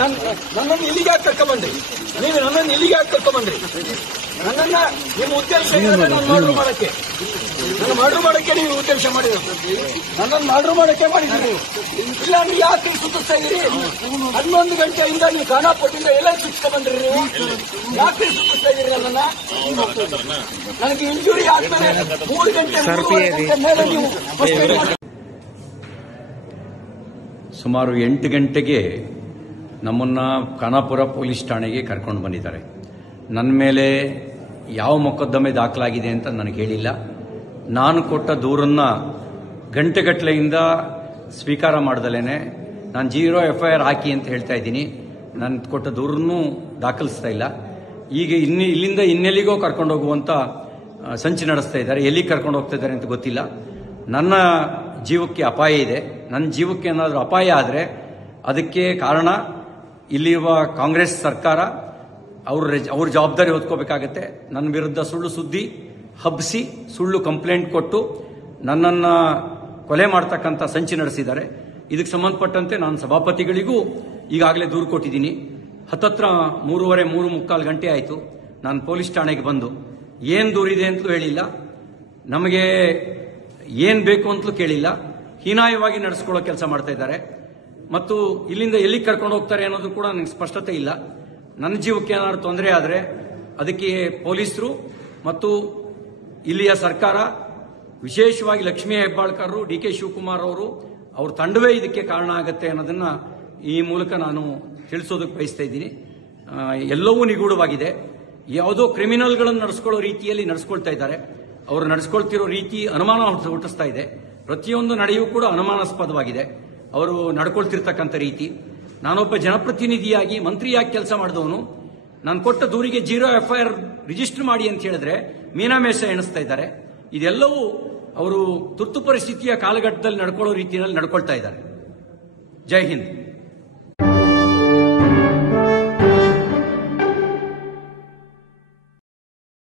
ನನ್ನನ್ನು ಇಲ್ಲಿಗೆ ಯಾಕೆ ಕರ್ಕೊಂಡ್ಬಂದ್ರಿ? ನೀವು ನನ್ನನ್ನು ಇಲ್ಲಿಗೆ ಯಾಕೆ ಕರ್ಕೊಂಡ್ಬಂದ್ರಿ? ನನ್ನನ್ನ ನಿಮ್ಮ ಉದ್ದೇಶ ನಾನು ಮರ್ಡರ್ ಮಾಡಕ್ಕೆ, ನನ್ನ ಮರ್ಡರ್ ಮಾಡಕ್ಕೆ ನೀವು ಉದ್ದೇಶ ಮಾಡಿದ್ರು. ನನ್ನನ್ನು ಮರ್ಡರ್ ಮಾಡಕ್ಕೆ ಮಾಡಿದ್ರಿ ನೀವು. ಇಲ್ಲ ಅಂದ್ರೆ ಯಾಕೆ ಸುತ್ತಿಸ್ತಾ ಇದ್ದೀರಿ? 11 ಗಂಟೆಯಿಂದ ನೀವು ಖಾನಾಪುರದಿಂದ ಎಲ್ಲ ಸುತ್ತಾ ಬಂದ್ರಿ ನೀವು. ಯಾಕೆ ಸುತ್ತಿಸ್ತಾ ಇದ್ದೀರಿ ನನ್ನನ್ನ? ನನಗೆ ಇಂಜುರಿ ಆದ್ಮೇಲೆ 3 ಗಂಟೆ ಮೇಲೆ ನೀವು ಸುಮಾರು 8 ಗಂಟೆಗೆ ನಮ್ಮನ್ನ ಖಾನಾಪುರ ಪೊಲೀಸ್ ಠಾಣೆಗೆ ಕರ್ಕೊಂಡು ಬಂದಿದ್ದಾರೆ. ನನ್ನ ಮೇಲೆ ಯಾವ ಮೊಕದ್ದಮೆ ದಾಖಲಾಗಿದೆ ಅಂತ ನನಗೆ ಹೇಳಿಲ್ಲ. ನಾನು ಕೊಟ್ಟ ದೂರನ್ನ ಗಂಟೆಗಟ್ಟಲೆಯಿಂದ ಸ್ವೀಕಾರ ಮಾಡ್ದಲೇನೆ ನಾನು 0 FIR ಹಾಕಿ ಅಂತ ಹೇಳ್ತಾ ಇದ್ದೀನಿ. ನಾನು ಕೊಟ್ಟ ದೂರನ್ನೂ ದಾಖಲಿಸ್ತಾ ಇಲ್ಲ. ಈಗ ಇಲ್ಲಿಂದ ಇನ್ನೆಲ್ಲಿಗೋ ಕರ್ಕೊಂಡು ಹೋಗುವಂತ ಸಂಚು ನಡೆಸ್ತಾ ಇದ್ದಾರೆ. ಎಲ್ಲಿಗೆ ಕರ್ಕೊಂಡು ಹೋಗ್ತಾ ಇದ್ದಾರೆ ಅಂತ ಗೊತ್ತಿಲ್ಲ. ನನ್ನ ಜೀವಕ್ಕೆ ಅಪಾಯ ಇದೆ. ನನ್ನ ಜೀವಕ್ಕೆ ಏನಾದರೂ ಅಪಾಯ ಆದರೆ ಅದಕ್ಕೆ ಕಾರಣ ಇಲ್ಲಿರುವ ಕಾಂಗ್ರೆಸ್ ಸರ್ಕಾರ. ಅವ್ರ ಜವಾಬ್ದಾರಿ ಹೊತ್ಕೋಬೇಕಾಗತ್ತೆ. ನನ್ನ ವಿರುದ್ಧ ಸುಳ್ಳು ಸುದ್ದಿ ಹಬ್ಬಿಸಿ ಸುಳ್ಳು ಕಂಪ್ಲೇಂಟ್ ಕೊಟ್ಟು ನನ್ನನ್ನು ಕೊಲೆ ಮಾಡ್ತಕ್ಕಂಥ ಸಂಚು ನಡೆಸಿದ್ದಾರೆ. ಇದಕ್ಕೆ ಸಂಬಂಧಪಟ್ಟಂತೆ ನಾನು ಸಭಾಪತಿಗಳಿಗೂ ಈಗಾಗಲೇ ದೂರು ಕೊಟ್ಟಿದ್ದೀನಿ. ಹತ್ತತ್ರ 3:45 ಗಂಟೆ ಆಯಿತು ನಾನು ಪೊಲೀಸ್ ಠಾಣೆಗೆ ಬಂದು. ಏನು ದೂರಿದೆ ಅಂತಲೂ ಹೇಳಿಲ್ಲ, ನಮಗೆ ಏನು ಬೇಕು ಅಂತಲೂ ಕೇಳಿಲ್ಲ. ಹೀನಾಯವಾಗಿ ನಡೆಸ್ಕೊಳ್ಳೋ ಕೆಲಸ ಮಾಡ್ತಾ ಇದ್ದಾರೆ. ಮತ್ತು ಇಲ್ಲಿಂದ ಎಲ್ಲಿಗೆ ಕರ್ಕೊಂಡು ಹೋಗ್ತಾರೆ ಅನ್ನೋದು ಕೂಡ ನನಗೆ ಸ್ಪಷ್ಟತೆ ಇಲ್ಲ. ನನ್ನ ಜೀವಕ್ಕೆ ಏನಾದ್ರು ತೊಂದರೆ ಆದರೆ ಅದಕ್ಕೆ ಪೊಲೀಸರು ಮತ್ತು ಇಲ್ಲಿಯ ಸರ್ಕಾರ, ವಿಶೇಷವಾಗಿ ಲಕ್ಷ್ಮೀ ಹೆಬ್ಬಾಳ್ಕರ್, DK ಶಿವಕುಮಾರ್ ಅವ್ರ ತಂಡವೇ ಇದಕ್ಕೆ ಕಾರಣ ಆಗುತ್ತೆ ಅನ್ನೋದನ್ನ ಈ ಮೂಲಕ ನಾನು ತಿಳಿಸೋದಕ್ಕೆ ಬಯಸ್ತಾ ಇದ್ದೀನಿ. ಎಲ್ಲವೂ ನಿಗೂಢವಾಗಿದೆ. ಯಾವುದೋ ಕ್ರಿಮಿನಲ್ಗಳನ್ನು ನಡೆಸ್ಕೊಳ್ಳೋ ರೀತಿಯಲ್ಲಿ ನಡೆಸ್ಕೊಳ್ತಾ ಇದ್ದಾರೆ. ಅವರು ನಡೆಸ್ಕೊಳ್ತಿರೋ ರೀತಿ ಅನುಮಾನ ಹುಟ್ಟಿಸ್ತಾ ಇದೆ. ಪ್ರತಿಯೊಂದು ನಡೆಯೂ ಕೂಡ ಅನುಮಾನಾಸ್ಪದವಾಗಿದೆ ಅವರು ನಡ್ಕೊಳ್ತಿರ್ತಕ್ಕಂಥ ರೀತಿ. ನಾನೊಬ್ಬ ಜನಪ್ರತಿನಿಧಿಯಾಗಿ ಮಂತ್ರಿಯಾಗಿ ಕೆಲಸ ಮಾಡಿದವನು. ನಾನು ಕೊಟ್ಟ ದೂರಿಗೆ 0 FIR ರಿಜಿಸ್ಟರ್ ಮಾಡಿ ಅಂತ ಹೇಳಿದ್ರೆ ಮೀನಾಮೇಷ ಎಣಿಸ್ತಾ ಇದ್ದಾರೆ. ಇದೆಲ್ಲವೂ ಅವರು ತುರ್ತು ಪರಿಸ್ಥಿತಿಯ ಕಾಲಘಟ್ಟದಲ್ಲಿ ನಡ್ಕೊಳ್ಳೋ ರೀತಿಯಲ್ಲಿ ನಡ್ಕೊಳ್ತಾ ಇದ್ದಾರೆ. ಜೈ ಹಿಂದ್.